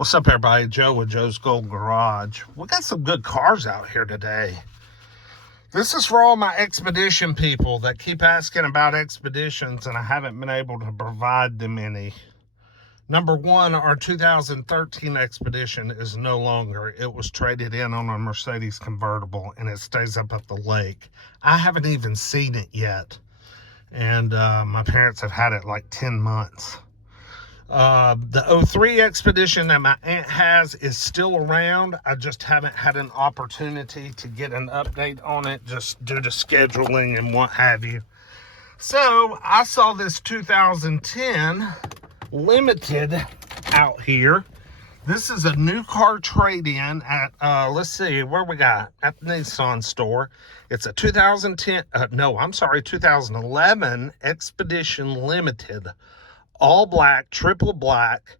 What's up, everybody? Joe with Joe's Gold Garage. We got some good cars out here today. This is for all my expedition people that keep asking about expeditions, and I haven't been able to provide them any. Number one, our 2013 Expedition is no longer. It was traded in on a Mercedes convertible, and it stays up at the lake. I haven't even seen it yet, and my parents have had it like 10 months. The 03 Expedition that my aunt has is still around. I just haven't had an opportunity to get an update on it just due to scheduling and what have you. So I saw this 2010 Limited out here. This is a new car trade-in at, let's see, where we got? At the Nissan store. It's a 2011 Expedition Limited. All black, triple black.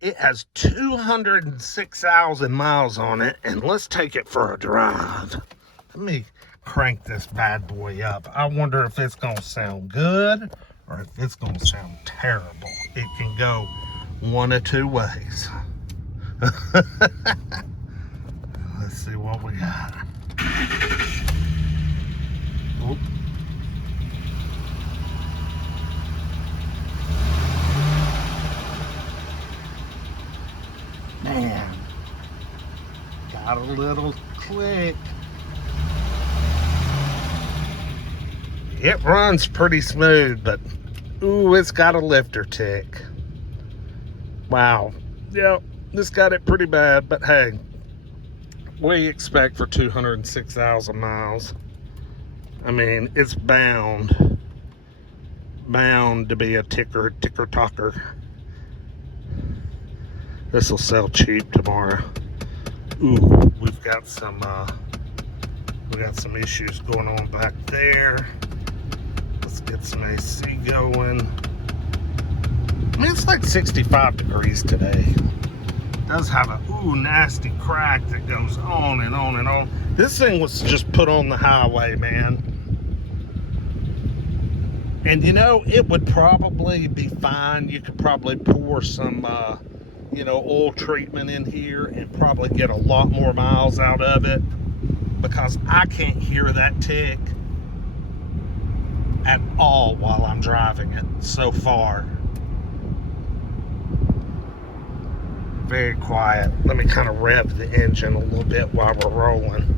It has 206,000 miles on it, and let's take it for a drive. Let me crank this bad boy up. I wonder if it's gonna sound good or if it's gonna sound terrible. It can go one of two ways. Let's see what we got. Oop. Man, got a little click. It runs pretty smooth, but ooh, it's got a lifter tick. Wow. Yep, this got it pretty bad, but hey, what do you expect for 206,000 miles? I mean, it's bound to be a ticker-talker. This will sell cheap tomorrow. Ooh, we've got some issues going on back there. Let's get some AC going. I mean, it's like 65 degrees today. It does have a nasty crack that goes on and on and on. This thing was just put on the highway, man. And you know, it would probably be fine. You could probably pour some oil treatment in here and probably get a lot more miles out of it, because I can't hear that tick at all while I'm driving it so far. Very quiet. Let me kind of rev the engine a little bit while we're rolling.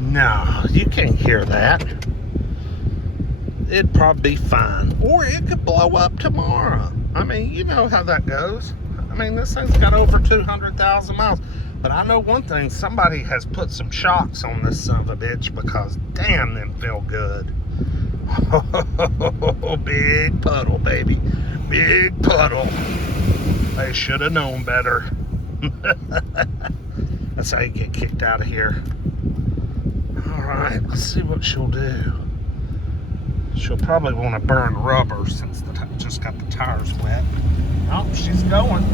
No, you can't hear that. It'd probably be fine, or it could blow up tomorrow. I mean, you know how that goes. I mean, this thing's got over 200,000 miles. But I know one thing, somebody has put some shocks on this son of a bitch, because damn, them feel good. Oh, big puddle, baby. Big puddle. They should have known better. That's how you get kicked out of here. All right, let's see what she'll do. She'll probably want to burn rubber since just got the tires wet. Oh, she's going.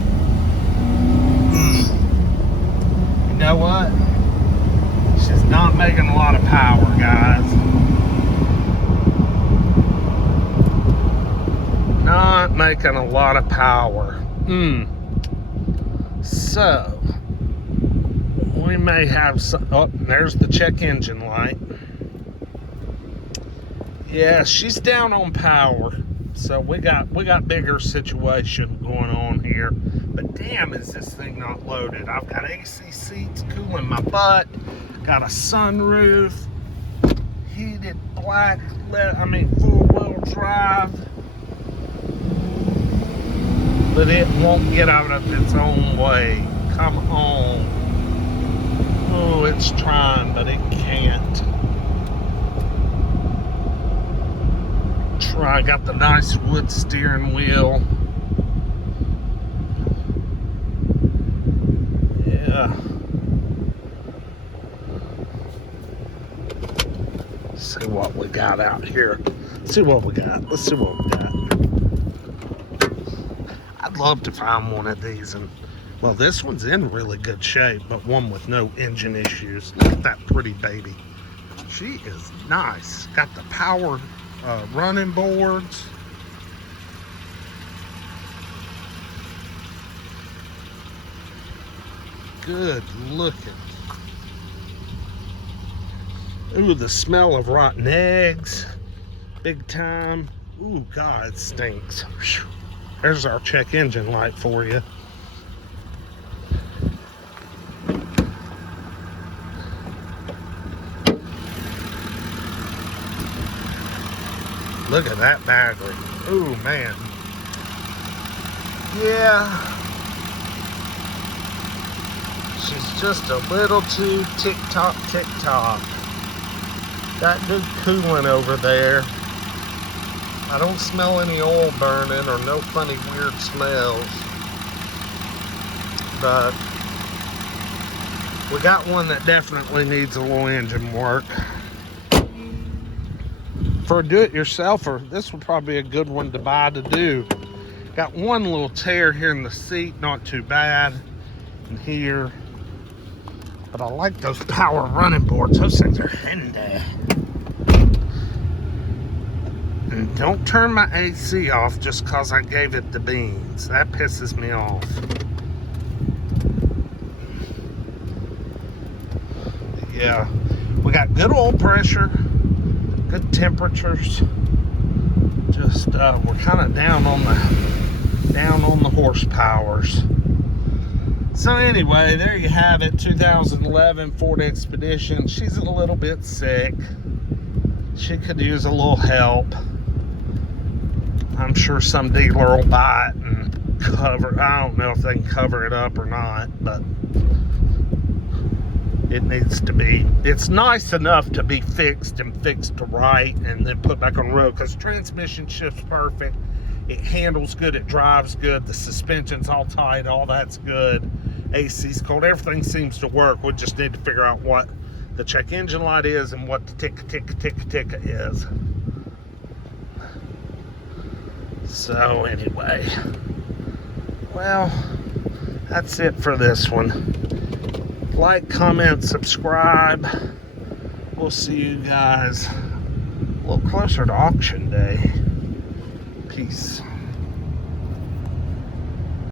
You know what? She's not making a lot of power, guys. Not making a lot of power. So, we may have some. Oh, there's the check engine light. Yeah, she's down on power, so we got bigger situation going on here. But damn, is this thing not loaded? I've got AC seats cooling my butt, got a sunroof, heated black, full-wheel drive, but it won't get out of its own way. Come on. Oh, it's trying, but it can't. I got the nice wood steering wheel. Yeah. See what we got out here. See what we got. Let's see what we got. I'd love to find one of these, and well, this one's in really good shape, but one with no engine issues. Look at that pretty baby. She is nice. Got the power running boards. good looking. Ooh, the smell of rotten eggs. Big time. Ooh, God, it stinks. Whew. There's our check engine light for you. Look at that battery. Ooh, man. Yeah. She's just a little too tick-tock, tick-tock. Got good coolant over there. I don't smell any oil burning or no funny weird smells. But we got one that definitely needs a little engine work. For a do-it-yourselfer, this would probably be a good one to buy to do. Got one little tear here in the seat, not too bad. And here. But I like those power running boards. Those things are handy. And don't turn my AC off just because I gave it the beans. That pisses me off. Yeah, we got good oil pressure, good temperatures. Just we're kind of down on the horsepowers. So anyway, there you have it. 2011 Ford Expedition. She's a little bit sick. She could use a little help. I'm sure some dealer will buy it and cover. I don't know if they can cover it up or not, but it needs to be. It's nice enough to be fixed and fixed to right and then put back on the road, because transmission shifts perfect. It handles good. It drives good. The suspension's all tight. All that's good. AC's cold. Everything seems to work. We just need to figure out what the check engine light is and what the tick is. So anyway, well, that's it for this one. Like, comment, subscribe. We'll see you guys a little closer to auction day. Peace.